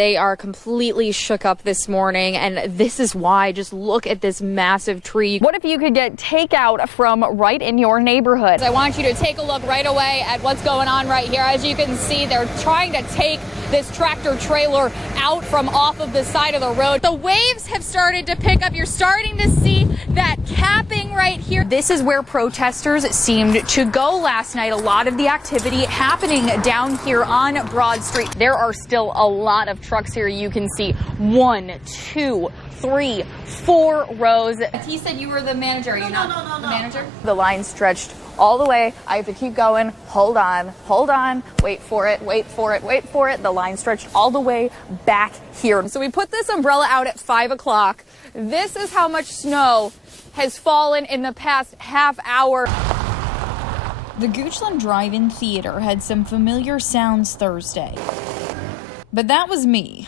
They are completely shook up this morning, and this is why. Just look at this massive tree. What if you could get takeout from right in your neighborhood? I want you to take a look right away at what's going on right here. As you can see, they're trying to take this tractor trailer out from off of the side of the road. The waves have started to pick up. You're starting to see that capping right here. This is where protesters seemed to go last night. A lot of the activity happening down here on Broad Street. There are still a lot of trucks here. You can see 1, 2, 3, 4 rows. He said you were the manager. Are you not the manager? The line stretched all the way. I have to keep going. Hold on, wait for it, wait for it, wait for it. The line stretched all the way back here. So we put this umbrella out at 5 o'clock. This is how much snow has fallen in the past half hour. The Goochland Drive-In Theater had some familiar sounds Thursday. But that was me.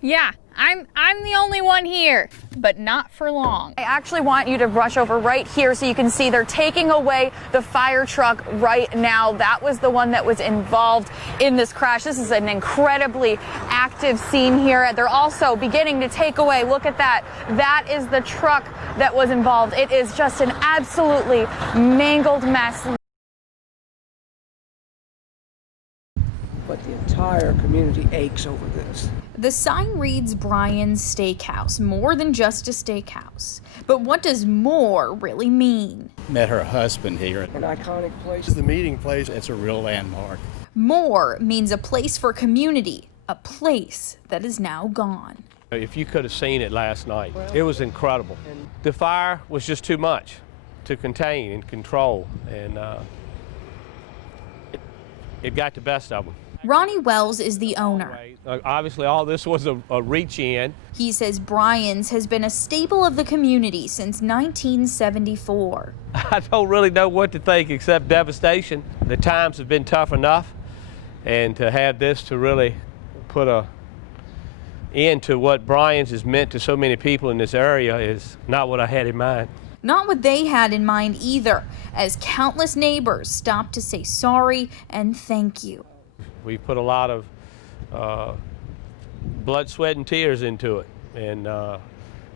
Yeah, I'm the only one here, but not for long. I actually want you to brush over right here so you can see they're taking away the fire truck right now. That was the one that was involved in this crash. This is an incredibly active scene here. They're also beginning to take away, look at that. That is the truck that was involved. It is just an absolutely mangled mess. But the entire community aches over this. The sign reads Brian's Steakhouse, more than just a steakhouse. But what does more really mean? Met her husband here. An iconic place. It's the meeting place. It's a real landmark. More means a place for community, a place that is now gone. If you could have seen it last night, it was incredible. The fire was just too much to contain and control, and it got the best of them. Ronnie Wells is the owner. Obviously, all this was a reach-in. He says Brian's has been a staple of the community since 1974. I don't really know what to think except devastation. The times have been tough enough, and to have this to really put an end to what Brian's has meant to so many people in this area is not what I had in mind. Not what they had in mind either, as countless neighbors stopped to say sorry and thank you. We put a lot of blood, sweat, and tears into it, and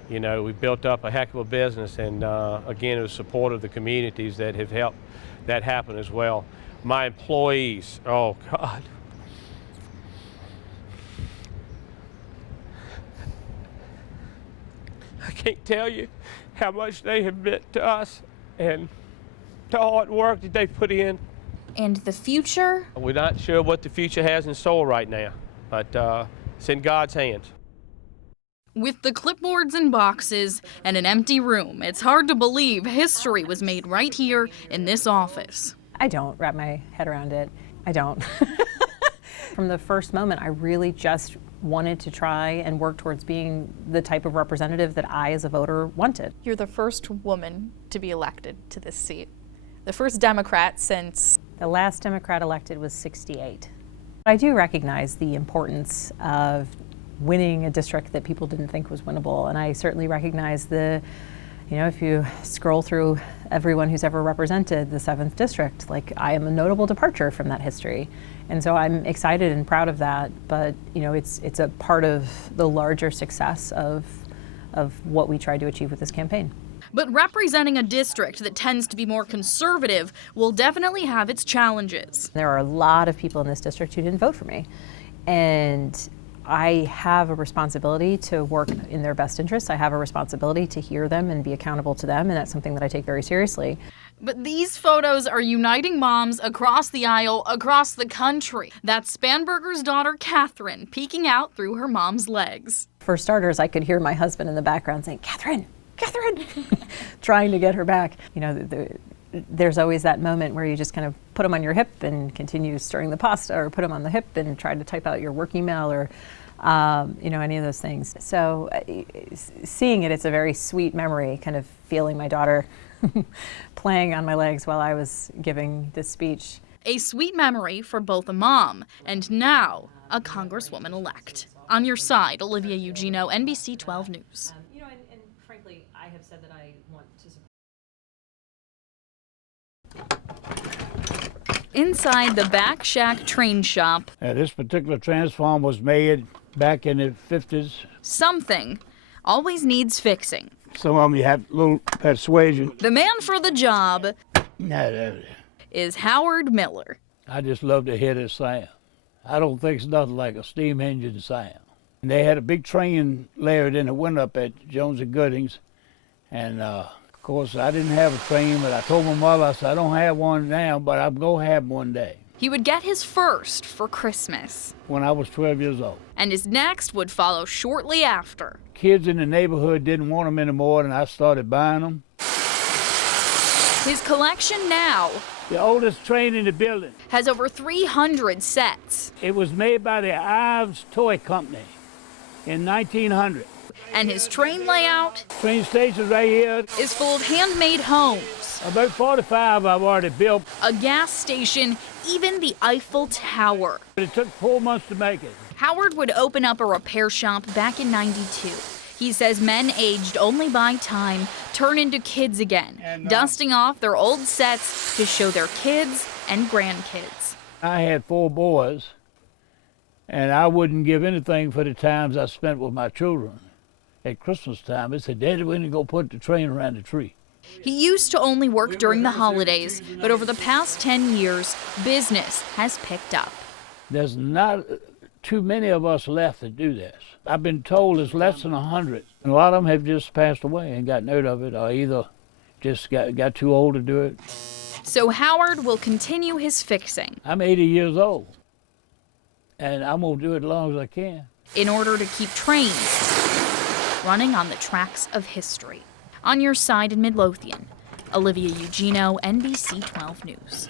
you know, we built up a heck of a business, and again, it was support of the communities that have helped that happen as well. My employees, oh God. I can't tell you how much they have meant to us and the hard work that they've put in. And the future? We're not sure what the future has in store right now, but it's in God's hands. With the clipboards and boxes and an empty room, it's hard to believe history was made right here in this office. I don't wrap my head around it. I don't. From the first moment, I really just wanted to try and work towards being the type of representative that I, as a voter, wanted. You're the first woman to be elected to this seat. The first Democrat since... The last Democrat elected was 68. I do recognize the importance of winning a district that people didn't think was winnable, and I certainly recognize the, you know, if you scroll through everyone who's ever represented the 7th district, like, I am a notable departure from that history. And so I'm excited and proud of that, but you know, it's a part of the larger success of what we tried to achieve with this campaign. But representing a district that tends to be more conservative will definitely have its challenges. There are a lot of people in this district who didn't vote for me, and I have a responsibility to work in their best interests. I have a responsibility to hear them and be accountable to them, and that's something that I take very seriously. But these photos are uniting moms across the aisle, across the country. That's Spanberger's daughter, Catherine, peeking out through her mom's legs. For starters, I could hear my husband in the background saying, Catherine, Catherine, trying to get her back. You know, there's always that moment where you just kind of put them on your hip and continue stirring the pasta, or put them on the hip and try to type out your work email, or you know, any of those things. So seeing it, it's a very sweet memory, kind of feeling my daughter playing on my legs while I was giving this speech. A sweet memory for both a mom and now a Congresswoman-elect. On your side, Olivia Ugino, NBC 12 News. You know, and frankly, I have said that I want to support. Inside the Back Shack train shop. This particular transform was made back in the 50s. Something always needs fixing. Some of them you have a little persuasion. The man for the job No, is Howard Miller. I just love to hear this sound. I don't think it's nothing like a steam engine sound. And they had a big train layered in the window up at Jones and Goodings. And of course, I didn't have a train, but I told my mother, I said, I don't have one now, but I'm going to have one day. He would get his first for Christmas, When I was 12 years old. and his next would follow shortly after. Kids in the neighborhood didn't want them anymore, and I started buying them. His collection now The oldest train in the building. has over 300 sets, It was made by the Ives Toy Company in 1900. and his train layout Train station right here. is full of handmade homes, About 45 I've already built, a gas station, even the Eiffel Tower. but it took 4 months to make it. Howard would open up a repair shop back in '92. He says men aged only by time turn into kids again, dusting off their old sets to show their kids and grandkids. I had 4 boys, and I wouldn't give anything for the times I spent with my children. At Christmas time, they said, Daddy, when you go put the train around the tree? He used to only work during the holidays, but over the past 10 years, business has picked up. There's not too many of us left that do this. I've been told it's less than 100. And a lot of them have just passed away and got note of it, or either just got too old to do it. So Howard will continue his fixing I'm 80 years old, and I'm going to do it as long as I can. in order to keep trains running on the tracks of history. On your side in Midlothian, Olivia Ugino, NBC 12 News.